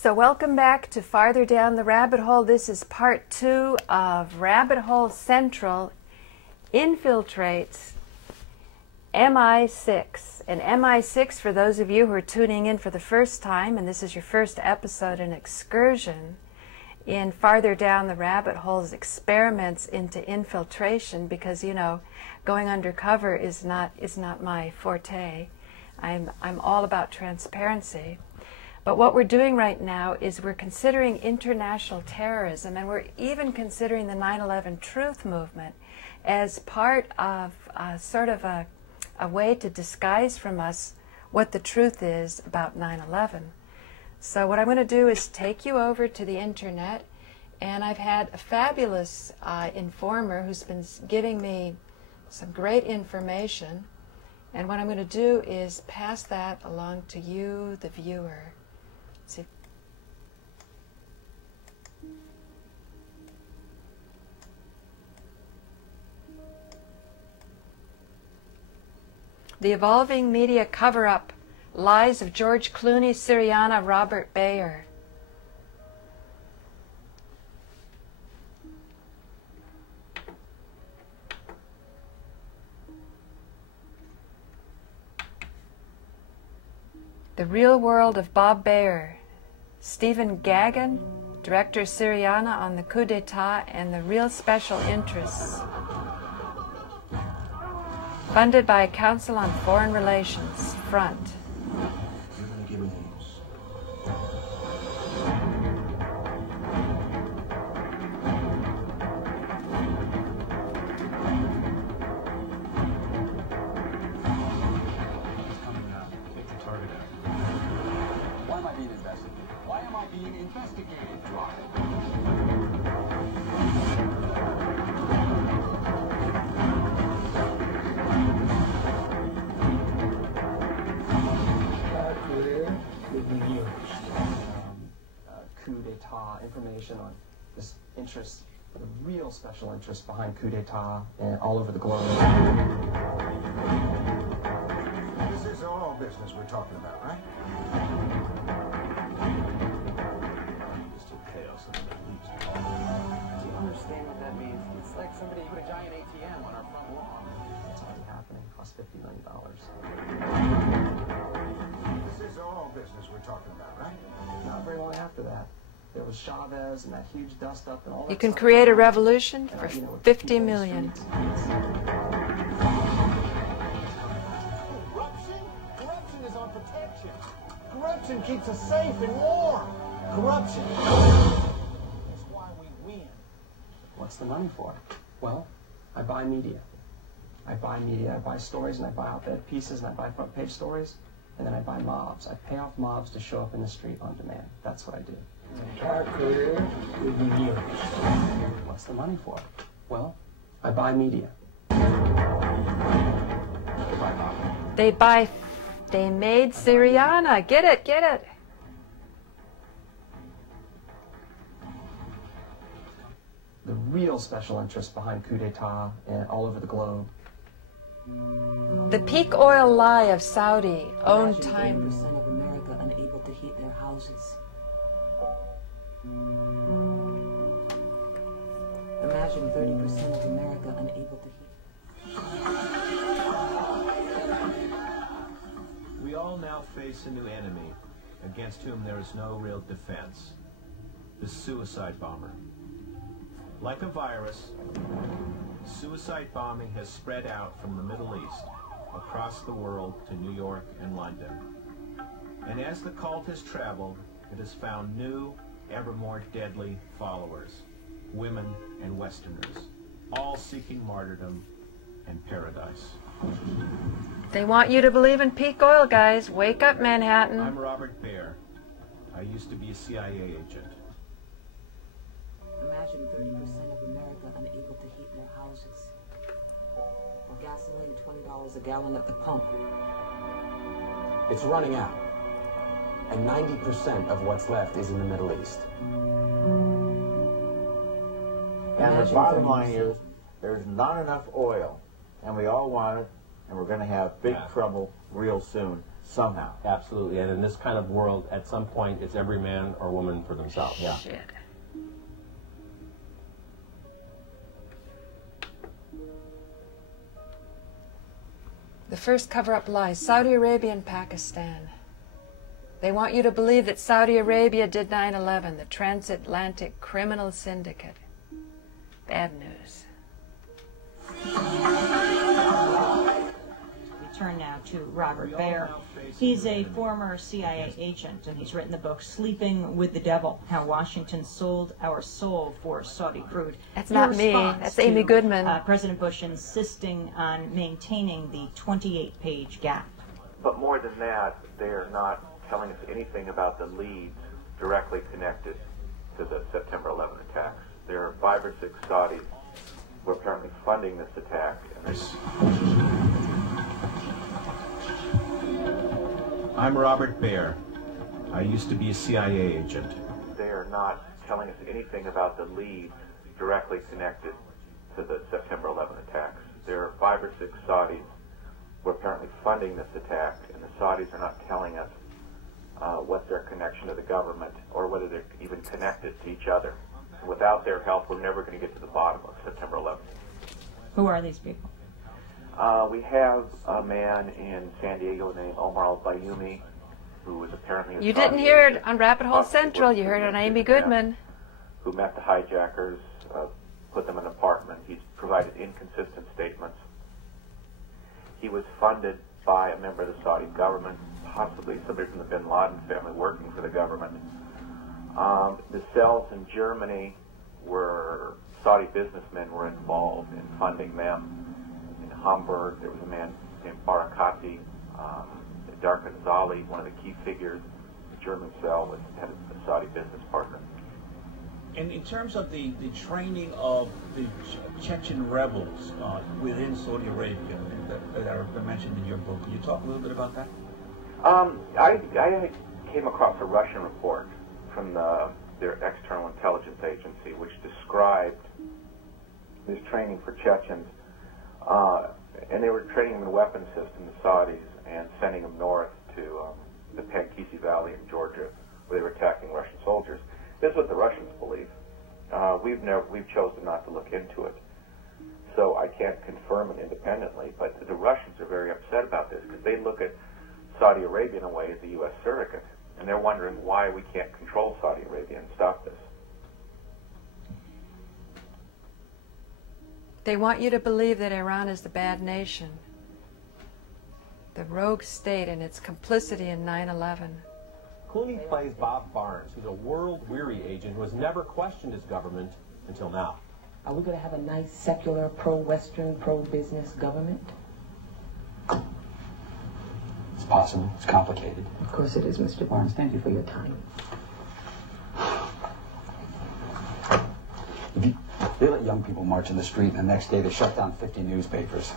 So welcome back to Farther Down the Rabbit Hole. This is part 2 of Rabbit Hole Central, Infiltrates, MI6. And MI6, for those of you who are tuning in for the first time, and this is your first episode, an excursion in Farther Down the Rabbit Hole's experiments into infiltration, because, you know, going undercover is not my forte. I'm all about transparency. But what we're doing right now is we're considering international terrorism, and we're even considering the 9/11 truth movement as part of sort of a way to disguise from us what the truth is about 9/11. So what I'm going to do is take you over to the internet, and I've had a fabulous informer who's been giving me some great information, and what I'm going to do is pass that along to you, the viewer. See. The Evolving Media Cover-Up, Lies of George Clooney, Syriana, Robert Bayer. The Real World of Bob Bayer, Stephen Gaghan, Director Syriana on the coup d'etat and the Real Special Interests. Funded by Council on Foreign Relations, Front. You're going to give me names. It's coming now. Take the target out. Why am I being investigated? Why am I being investigated? Drop it. Coup d'etat information on this interest, the real special interest behind coup d'etat and all over the globe. This is oil business we're talking about, right? Still chaos in the Middle East. Do you understand what that means? It's like somebody put a giant ATM on our front lawn. It's already happening. It costs $50 million. This is oil business we're talking about, right? Not very long after that, there was Chavez and that huge dust-up and all that. You can stuff. create a revolution for You know, 50 million. Corruption is our protection. Corruption keeps us safe and warm. Corruption. That's why we win. What's the money for? Well, I buy media. I buy stories, and I buy op-ed pieces, and I buy front-page stories, and then I buy mobs. I pay off mobs to show up in the street on demand. That's what I do. Our career will be yours. What's the money for? Well, I buy media. They made Syriana. Get it, get it. The real special interest behind coup d'etat and all over the globe. The peak oil lie of Saudi owned time. 80% of America unable to heat their houses. Imagine 30% of America unable to heat. We all now face a new enemy against whom there is no real defense. The suicide bomber. Like a virus, suicide bombing has spread out from the Middle East across the world to New York and London. And as the cult has traveled, it has found new, ever more deadly followers, women and Westerners, all seeking martyrdom and paradise. They want you to believe in peak oil, guys. Wake up, Manhattan. I'm Robert Bayer. I used to be a CIA agent. Imagine 30% of America unable to heat their houses. Or gasoline $20 a gallon at the pump. It's running out. And 90% of what's left is in the Middle East. And the bottom line is, there's not enough oil, and we all want it, and we're going to have big trouble real soon. somehow. Absolutely. And in this kind of world, at some point, it's every man or woman for themselves. Yeah. Shit. The first cover-up lies, Saudi Arabia and Pakistan. They want you to believe that Saudi Arabia did 9/11, the transatlantic criminal syndicate. Bad news. We turn now to Robert Baer. He's a former CIA agent, and he's written the book Sleeping with the Devil, How Washington Sold Our Soul for Saudi Crude. That's not me. That's Amy Goodman. President Bush insisting on maintaining the 28-page gap. But more than that, they're not telling us anything about the leads directly connected to the September 11 attacks. There are 5 or 6 Saudis who are apparently funding this attack. I'm Robert Baer. I used to be a CIA agent. They are not telling us anything about the leads directly connected to the September 11 attacks. There are 5 or 6 Saudis who are apparently funding this attack, and the Saudis are not telling us what their connection to the government or whether they're even connected to each other. Without their help, we're never going to get to the bottom of September 11th. Who are these people? We have a man in San Diego named Omar al-Bayoumi, who was apparently a You Saudi didn't hear it agent, on Rabbit Hole Central. You heard it on Amy Goodman. Who met the hijackers, put them in an apartment. He's provided inconsistent statements. He was funded by a member of the Saudi government, possibly somebody from the bin Laden family working for the government. The cells in Germany were Saudi businessmen were involved in funding them. In Hamburg, there was a man named Barakati, Darka Zali, one of the key figures. The German cell had a Saudi business partner. And in terms of the training of the Chechen rebels within Saudi Arabia that are mentioned in your book, can you talk a little bit about that? I came across a Russian report from their external intelligence agency, which described this training for Chechens, and they were training them in a weapon system, the Saudis, and sending them north to the Pankisi Valley in Georgia, where they were attacking Russian soldiers. This is what the Russians believe. We've chosen not to look into it, so I can't confirm it independently. But the Russians are very upset about this because they look at Saudi Arabia in a way as a U.S. surrogate, and they're wondering why we can't control Saudi Arabia and stop this. They want you to believe that Iran is the bad nation, the rogue state, and its complicity in 9/11. Clooney plays Bob Barnes, who's a world-weary agent who has never questioned his government until now. Are we going to have a nice, secular, pro-Western, pro-business government? It's possible. It's complicated. Of course it is, Mr. Barnes. Thank you for your time. They let young people march in the street, and the next day they shut down 50 newspapers.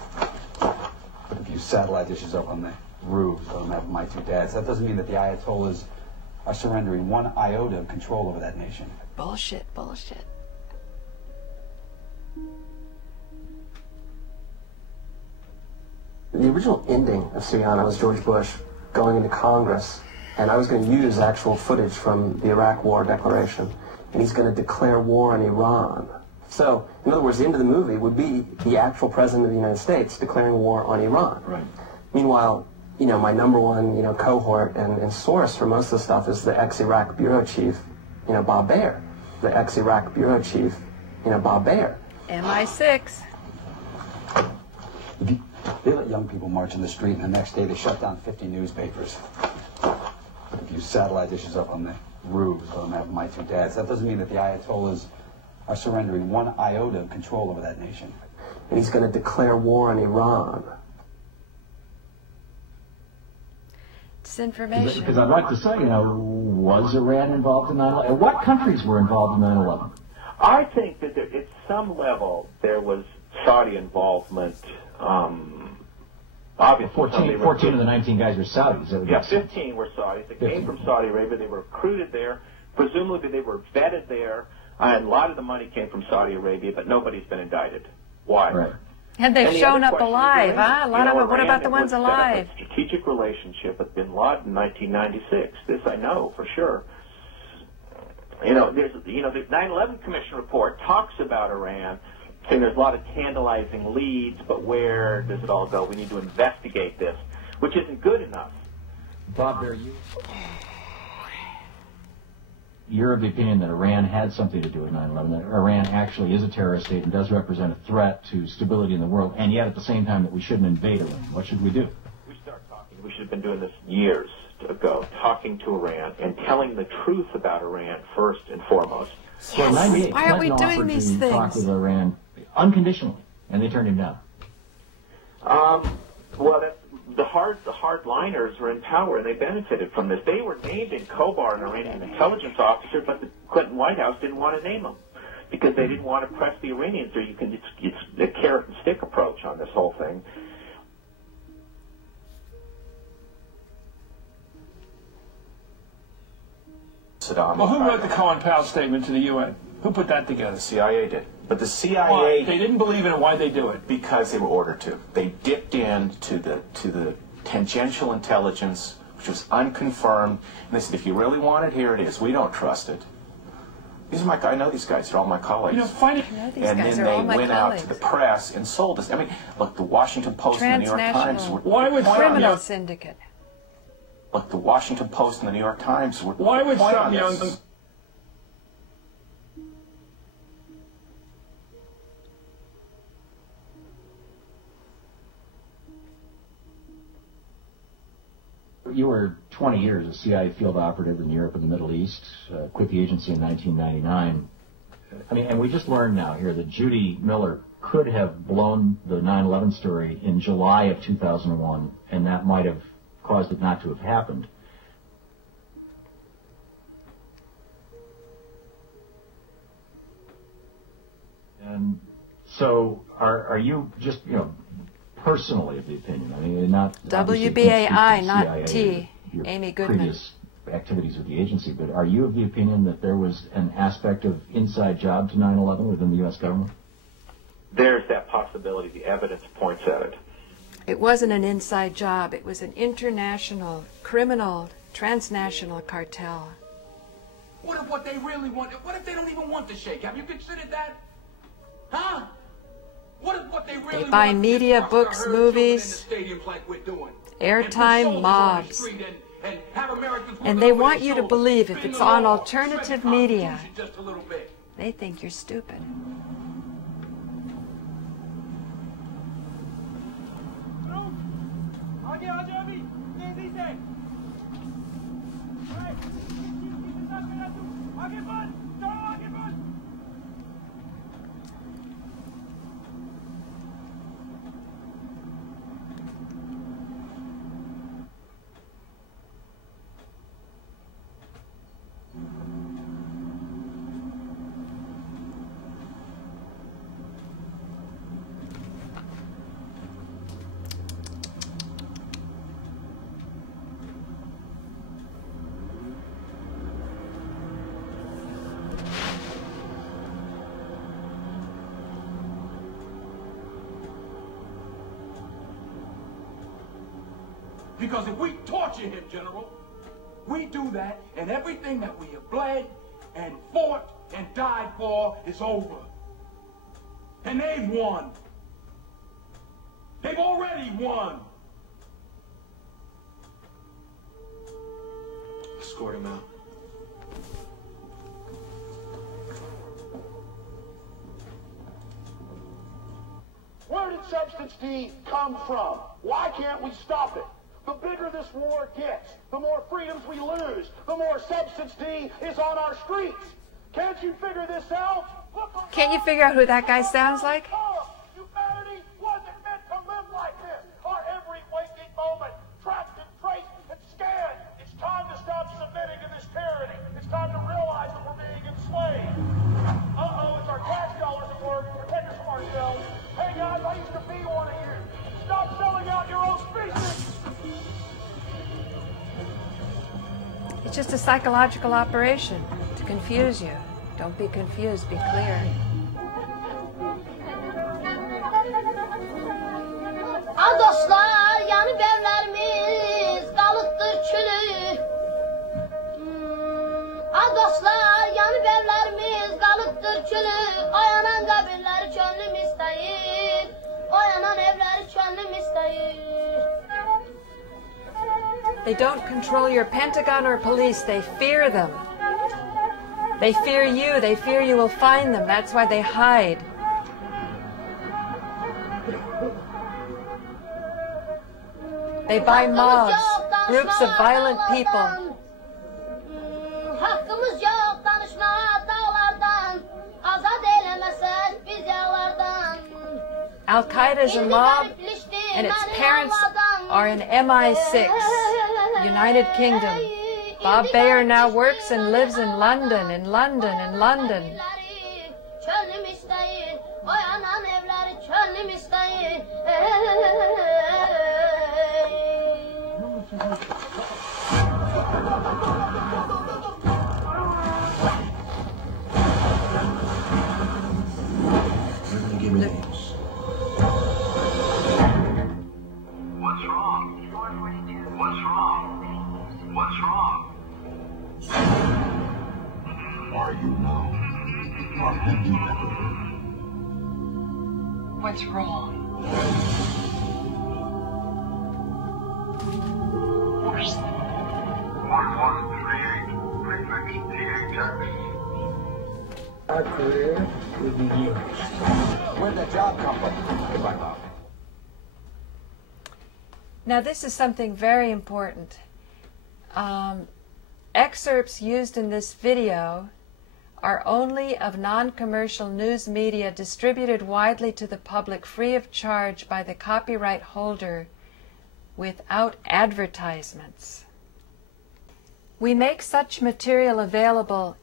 Put a few satellite dishes up on the roofs of my 2 dads. That doesn't mean that the Ayatollahs are surrendering 1 iota of control over that nation. Bullshit, bullshit. The original ending of Syriana was George Bush going into Congress, and I was going to use actual footage from the Iraq War Declaration, and he's going to declare war on Iran. So, in other words, the end of the movie would be the actual president of the United States declaring war on Iran. Right. Meanwhile, you know, my #1, cohort and source for most of the stuff is the ex-Iraq bureau chief, Bob Baer. The ex-Iraq bureau chief, Bob Baer. MI6. They let young people march in the street, and the next day they shut down 50 newspapers. Put a few satellite dishes up on the roofs of my 2 dads. That doesn't mean that the Ayatollahs are surrendering 1 iota of control over that nation. And he's going to declare war on Iran. Disinformation. Because I'd like to say, was Iran involved in 9/11? What countries were involved in 9/11? I think that at some level there was Saudi involvement. Obviously, 14 of the 19 guys were Saudis. Yeah, 15 were Saudis. They came from Saudi Arabia. They were recruited there. Presumably they were vetted there. And a lot of the money came from Saudi Arabia, but nobody's been indicted. Why? Right. And they've the shown other up question is alive, Iran. huh? A lot of them. What Iran about the ones set up alive? a strategic relationship with bin Laden in 1996. This I know for sure. You know, the 9/11 Commission report talks about Iran, saying there's a lot of tantalizing leads, but where does it all go? We need to investigate this, which isn't good enough. Bob, you're of the opinion that Iran had something to do with 9/11, that Iran actually is a terrorist state and does represent a threat to stability in the world, and yet at the same time that we shouldn't invade Iran. What should we do? We start talking. We should have been doing this years ago, talking to Iran and telling the truth about Iran first and foremost. Well, Yes. Why aren't we doing these things? Talk with Iran unconditionally, and they turned him down. Well, the hardliners were in power, and they benefited from this. They were named in Khobar, an Iranian intelligence officer, but the Clinton White House didn't want to name them because they didn't want to press the Iranians. Or it's a carrot and stick approach on this whole thing. Well, who wrote the Cohen-Powell statement to the UN? Who put that together? The CIA did. But the CIA... Why? They didn't believe in it. Why'd they do it? Because they were ordered to. They dipped into the tangential intelligence, which was unconfirmed, and they said, if you really want it, here it is. We don't trust it. These are my guys. I know these guys. They're all my colleagues. You know, funny. And then they went out to the press and sold us. I mean, look, the Washington Post and the New York Times were... Why would criminal syndicate? Look, the Washington Post and the New York Times were... Why would some young... You were 20 years a CIA field operative in Europe and the Middle East, quit the agency in 1999. I mean, and we just learned now here that Judy Miller could have blown the 9/11 story in July of 2001, and that might have caused it not to have happened. And so are you just, you know, personally of the opinion, I mean, not WBAI, not T, Amy Goodman. Previous activities with the agency, but are you of the opinion that there was an aspect of inside job to 9/11 within the U.S. government? There's that possibility. The evidence points at it. It wasn't an inside job. It was an international, criminal, transnational cartel. What if what they really want, what if they don't even want the shake? Have you considered that? Huh? What if what they really They buy want media, books, movies, airtime, mobs. And they want you to believe if it's on alternative media, they think you're stupid. Because if we torture him, General, we do that, and everything that we have bled and fought and died for is over. And they've won. They've already won. Escort him out. Where did Substance D come from? Why can't we stop it? The bigger this war gets, the more freedoms we lose, the more Substance D is on our streets. Can't you figure this out? Can't you figure out who that guy sounds like? Humanity wasn't meant to live like this. Our every waking moment, tracked and traced and scanned. It's time to stop submitting to this tyranny. It's time to realize that we're being enslaved. Uh-oh, it's our tax dollars at work to protect us from ourselves. Hey guys, I used to be one of you. Stop selling out your own species. It's just a psychological operation to confuse you. Don't be confused, be clear. dostlar, yanıb evlərimiz qalıbdır külük. Oyanan qəbirləri könlüm istəyir. Oyanan evləri könlüm istəyir. They don't control your Pentagon or police, they fear them. They fear you will find them, that's why they hide. They buy mobs, groups of violent people. Hakkımız yok danışma dağlardan. Azad eylemezseniz biz yağlardan. Al-Qaeda is a mob, and its parents are in MI6, United Kingdom. Bob Bayer now works and lives in London, Könlüm istəyir, oyanan evləri könlüm istəyir. Give me names. What's wrong? What's wrong? What's wrong? Are you now? Or have you ever? What's wrong? 1138, prefix THX. Our career will be yours. Where'd the job come from? Goodbye, Bob. Now this is something very important. Excerpts used in this video are only of non-commercial news media distributed widely to the public free of charge by the copyright holder without advertisements. We make such material available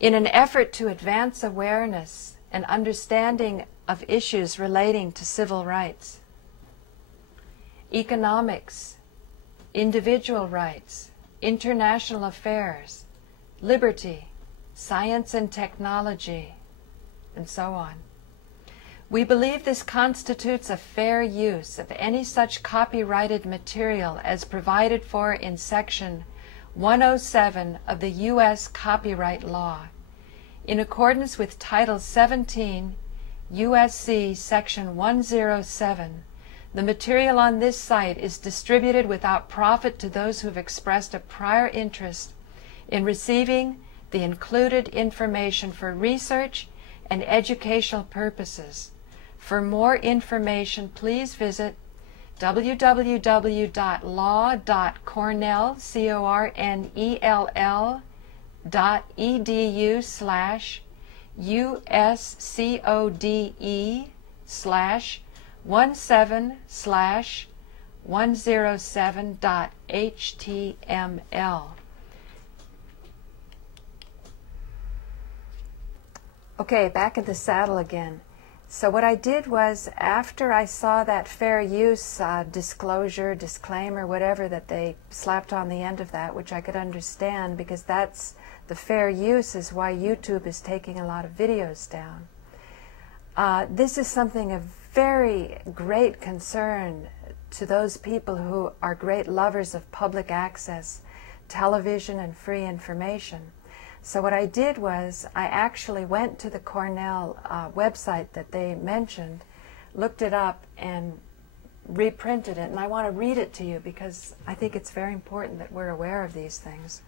in an effort to advance awareness and understanding of issues relating to civil rights, economics, individual rights, international affairs, liberty, science and technology, and so on. We believe this constitutes a fair use of any such copyrighted material as provided for in Section 107 of the U.S. Copyright Law. In accordance with Title 17, U.S.C. Section 107, the material on this site is distributed without profit to those who have expressed a prior interest in receiving the included information for research and educational purposes. For more information, please visit www.law.cornell.edu/USCODE/107.html. Okay, back in the saddle again. So what I did was, after I saw that fair use disclosure, disclaimer, whatever that they slapped on the end of that, which I could understand because that's the fair use is why YouTube is taking a lot of videos down. This is something of very great concern to those people who are great lovers of public access, television, and free information. So what I did was I actually went to the Cornell website that they mentioned, looked it up, and reprinted it. And I want to read it to you because I think it's very important that we're aware of these things.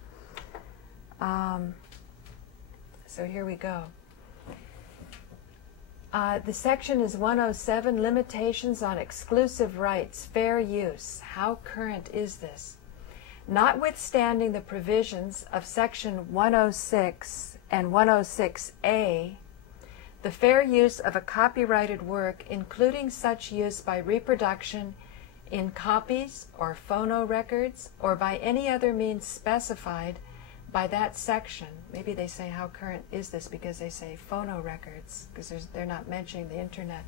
So here we go. The section is 107, Limitations on Exclusive Rights, Fair Use. How current is this? Notwithstanding the provisions of Section 106 and 106A, the fair use of a copyrighted work, including such use by reproduction in copies or phonorecords or by any other means specified by that section. Maybe they say how current is this because they say phonorecords, because they're not mentioning the internet.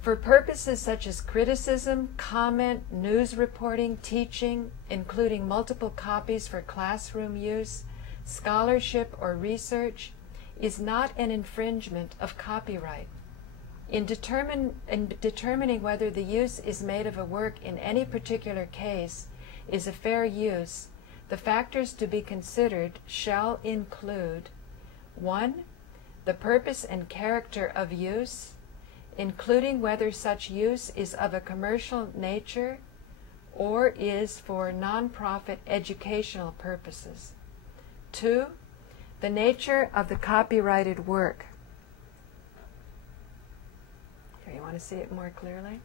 For purposes such as criticism, comment, news reporting, teaching, including multiple copies for classroom use, scholarship, or research, is not an infringement of copyright. In determining whether the use is made of a work in any particular case is a fair use, The factors to be considered shall include 1. The purpose and character of use, including whether such use is of a commercial nature or is for non-profit educational purposes. 2. The nature of the copyrighted work. Here, you want to see it more clearly?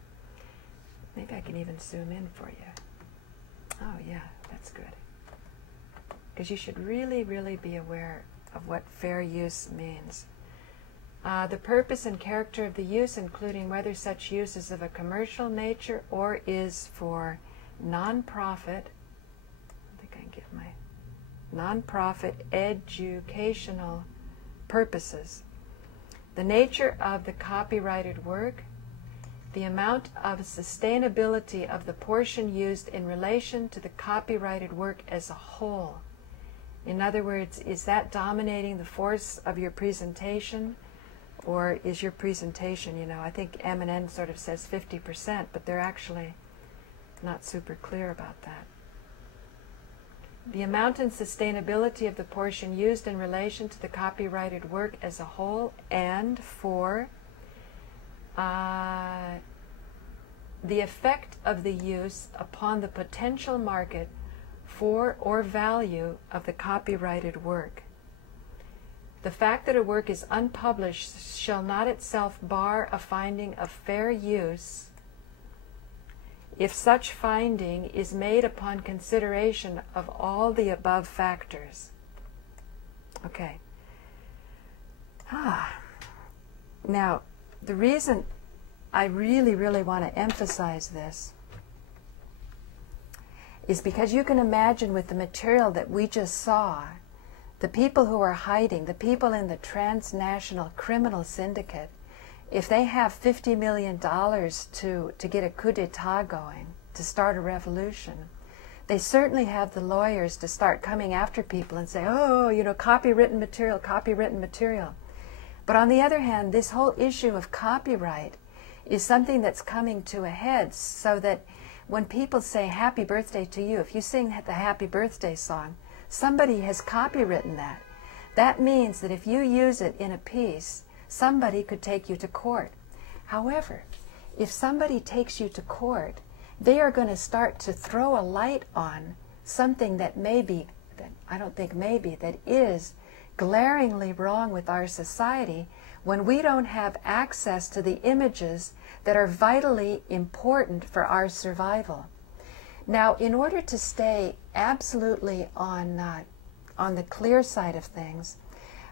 Maybe I can even zoom in for you. Oh yeah, that's good. Because you should really, really be aware of what fair use means. The purpose and character of the use, including whether such use is of a commercial nature or is for non-profit, I think I can get my non-profit educational purposes. The nature of the copyrighted work, the amount of sustainability of the portion used in relation to the copyrighted work as a whole. In other words, is that dominating the force of your presentation? Or is your presentation, you know, I think M&N sort of says 50%, but they're actually not super clear about that. The amount and sustainability of the portion used in relation to the copyrighted work as a whole, and for the effect of the use upon the potential market for or value of the copyrighted work. The fact that a work is unpublished shall not itself bar a finding of fair use if such finding is made upon consideration of all the above factors. Okay. Now, the reason I really, really want to emphasize this is because you can imagine with the material that we just saw, the people who are hiding, the people in the transnational criminal syndicate, if they have $50 million to get a coup d'etat going, to start a revolution, they certainly have the lawyers to start coming after people and say, oh, you know, copywritten material, copywritten material. But on the other hand, this whole issue of copyright is something that's coming to a head, so that when people say happy birthday to you, if you sing the happy birthday song, somebody has copywritten that. That means that if you use it in a piece, somebody could take you to court. However, if somebody takes you to court, they are going to start to throw a light on something that maybe, that I don't think maybe, that is glaringly wrong with our society when we don't have access to the images that are vitally important for our survival. Now, in order to stay absolutely on the clear side of things,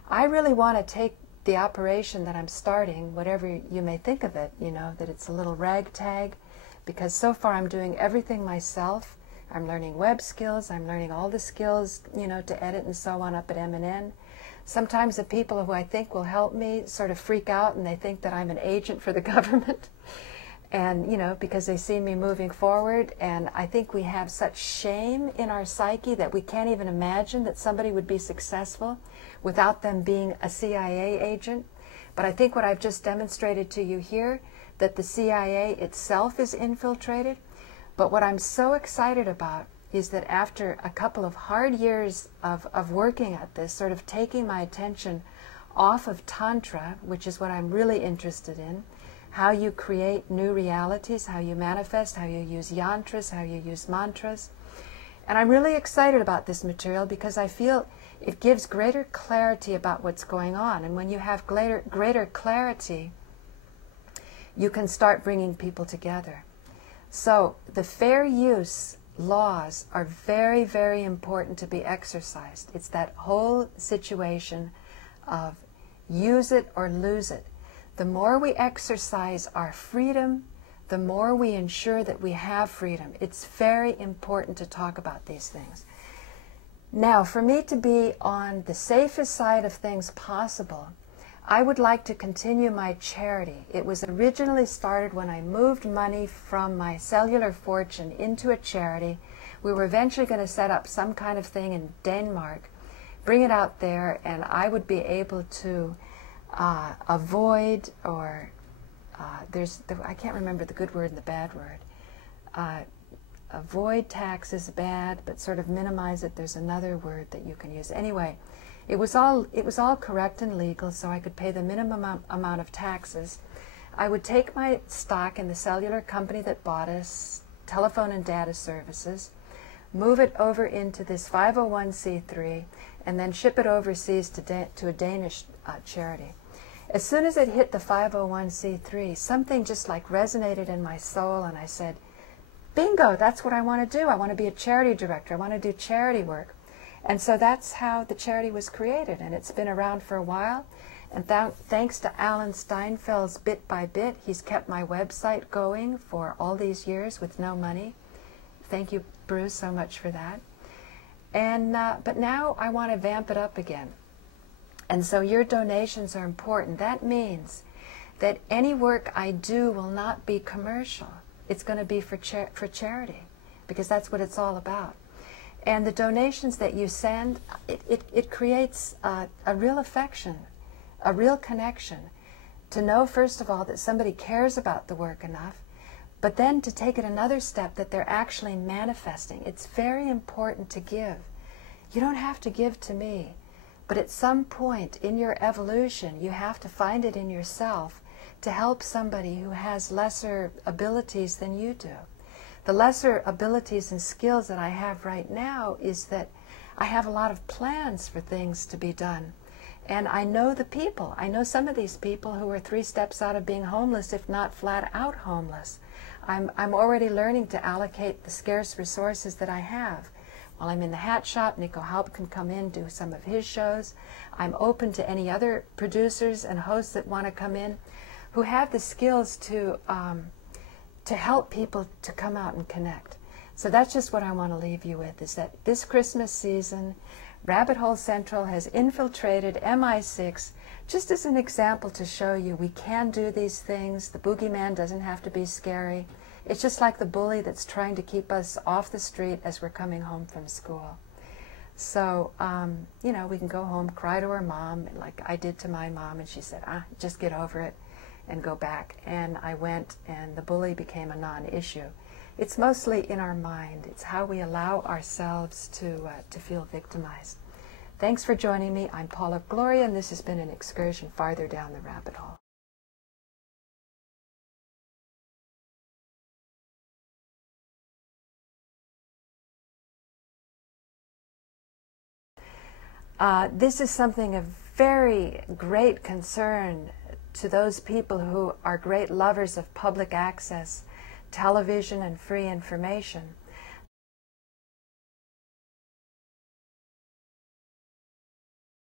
I really want to take the operation that I'm starting, whatever you may think of it, you know, that it's a little ragtag, because so far I'm doing everything myself. I'm learning web skills, I'm learning all the skills, you know, to edit and so on up at M&N. Sometimes the people who I think will help me sort of freak out and they think that I'm an agent for the government. And, you know, because they see me moving forward, and I think we have such shame in our psyche that we can't even imagine that somebody would be successful without them being a CIA agent. But I think what I've just demonstrated to you here, that the CIA itself is infiltrated. But what I'm so excited about is that after a couple of hard years of working at this, sort of taking my attention off of Tantra, which is what I'm really interested in, how you create new realities, how you manifest, how you use yantras, how you use mantras. And I'm really excited about this material because I feel it gives greater clarity about what's going on. And when you have greater clarity, you can start bringing people together. So the fair use laws are very, very important to be exercised. It's that whole situation of use it or lose it. The more we exercise our freedom, the more we ensure that we have freedom. It's very important to talk about these things. Now, for me to be on the safest side of things possible, I would like to continue my charity. It was originally started when I moved money from my cellular fortune into a charity. We were eventually going to set up some kind of thing in Denmark, bring it out there, and I would be able to avoid, or I can't remember the good word and the bad word. avoid tax is bad, but sort of minimize it. There's another word that you can use. Anyway, it was all correct and legal, so I could pay the minimum amount of taxes. I would take my stock in the cellular company that bought us, telephone and data services, move it over into this 501c3, and then ship it overseas to a Danish charity. As soon as it hit the 501c3, something just like resonated in my soul, and I said, bingo, that's what I want to do. I want to be a charity director. I want to do charity work. And so that's how the charity was created, and it's been around for a while. And thanks to Alan Steinfeld's Bit by Bit, he's kept my website going for all these years with no money. Thank you, Bruce, so much for that. And but now I want to vamp it up again. And so your donations are important. That means that any work I do will not be commercial. It's going to be for charity, because that's what it's all about. And the donations that you send, it creates a real affection, a real connection, to know, first of all, that somebody cares about the work enough, but then to take it another step, that they're actually manifesting. It's very important to give. You don't have to give to me, but at some point in your evolution, you have to find it in yourself to help somebody who has lesser abilities than you do. The lesser abilities and skills that I have right now is that I have a lot of plans for things to be done. And I know the people. I know some of these people who are 3 steps out of being homeless, if not flat out homeless. I'm already learning to allocate the scarce resources that I have. While I'm in the hat shop, Nico Halp can come in, do some of his shows. I'm open to any other producers and hosts that want to come in who have the skills to help people to come out and connect. So that's just what I want to leave you with, is that this Christmas season, Rabbit Hole Central has infiltrated MI6 just as an example to show you we can do these things. The boogeyman doesn't have to be scary. It's just like the bully that's trying to keep us off the street as we're coming home from school. So, you know, we can go home, cry to our mom, like I did to my mom, and she said, just get over it and go back. And I went, and the bully became a non-issue. It's mostly in our mind. It's how we allow ourselves to feel victimized. Thanks for joining me. I'm Paula Gloria, and this has been an excursion farther down the rabbit hole. This is something of very great concern to those people who are great lovers of public access, television, and free information.